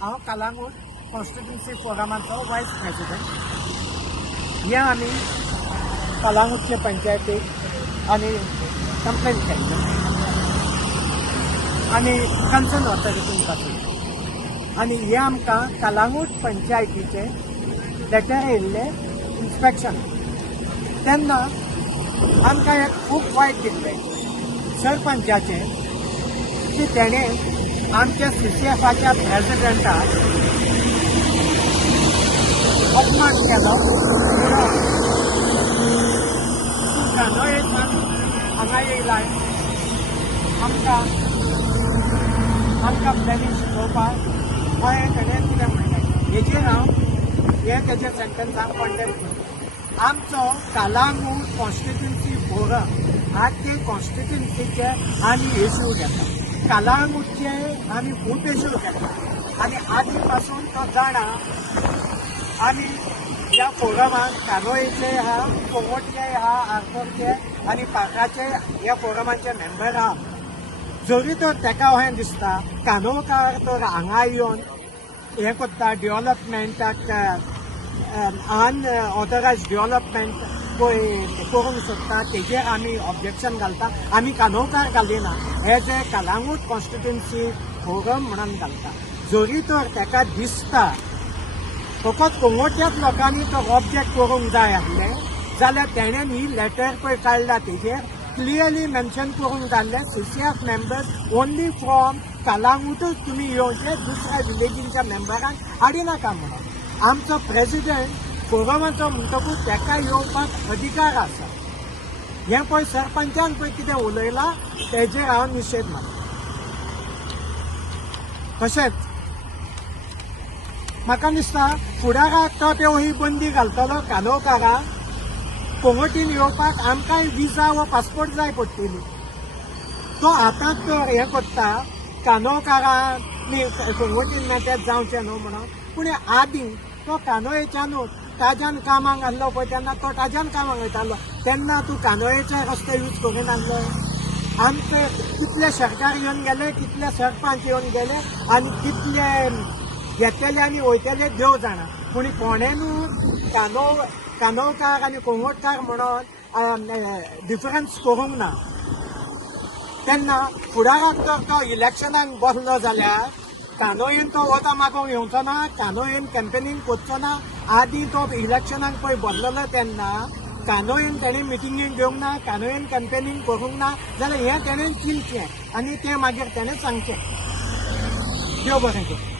हांव कलांगूट कॉन्स्टिट्युन्सी फोरमाचो वायस प्रेसिडेंट. हे आमी कलांगूटचे पंचायतीक आनी कंप्लेन केल्ली आनी कन्सर्न ऑथॉरिटीन पासून आनी हे आमकां कलांगूट पंचायतीचे लेटर येयल्ले इन्स्पेक्शन. तेन्ना आमकां एक खूब वायट दिसलें सरपंचाचें की तेणें आमच्या CCFच्या प्रेसिडेंटाक अपमान केलो. तूं कानोयेच्यान हांगा येयलाय आमकां प्लॅनिंग शिकोवपाक अशें तेणें कितें म्हणलें. हेजेर हांव तेजे सेंटेन्साक कॉन्डेम करता. आमचो कलांगूट कॉन्स्टिट्युन्सी फोरम ते कॉन्स्टिट्युन्सीचे आमी इश्यू घेता. कलांगूटचे आमी खूब इश्यू घेता आनी आदी पासून तो जाणा आमी ह्या फोरमाक कानोयेचे आहा, कोंगोटचे आहा, आरपोरचे आनी पाकाचे ह्या फोरमाचे मेंबर आहा. जरी तर तेका अशें दिसता कानोकार तर हांगा येवन हें करता डेव्हलपमेंटाक अनऑथरायज्ड डेव्हलपमेंट करूंक सोदता, तेजेर आमी ऑब्जेक्शन घालता. आमी कानोकार घालिना, as a Calangute constituency forum म्हणून घालता. जरी तर तेका दिसता फकत कोंगोटच्याच लोकांनी तो ऑब्जेक्ट करूंक जाय आसलें जाल्यार तेणेन ही लेटर पळय काडला तेजेर क्लियरली मेन्शन करूंक जाल्लें CCF मेंबर्स ओन्ली फ्रॉम कलांगूटच तुमी येवचे, दुसऱ्या विलेजींच्या मेंबरांक हाडिनाका म्हणून. आमचो प्रेसिडेंट फोरमाचो म्हणटकूच तेका येवपाक अधिकार आसा. हें पळय सरपंचान पळय कितें उलयलां तेजेर हांव निशेध मारता. तशेंच म्हाका दिसता फुडाराक तो ही बंदी घालतलो कानोकाराक कोंगोटीन येवपाक. आमकांय विजा वा पासपोर्ट जाय पडटली. तो आतांच तर हें करता कानोकारांनी कोंगोटीन मेळटात जावचें न्हू म्हणून. पूण आदीं तो कानोयेच्यानूच ताज्यान कामाक आहलो पळय तेन्ना तो ताज्यान कामाक वयतालो तेन्ना तूं कानोयेचे रस्ते यूज करून आहलो. आमचे कितले सरकार येवन गेले, कितले सरपंच येवन गेले आनी कितले येतले आनी वयतले देव जाणा. पूण कोणेनूच कानोकार आनी कोंगोटकार म्हणून डिफरन्स करूंक ना. तेन्ना फुडाराक जर तो इलेक्शनाक बसलो जाल्यार कानोयेन तो वोटां मागोवंक येवचो ना, कानोयेन कॅम्पेनींग करचो ना. आदीं तो इलेक्शनाक पळय बसलेलो तेन्ना कानोयेन तेणें मिटिंगेक घेवंक ना, कानोयेन कॅम्पेनींग करूंक ना जाल्यार हें तेणें चिंतचें आनी तें मागीर तेणें सांगचें. देव बरें कर.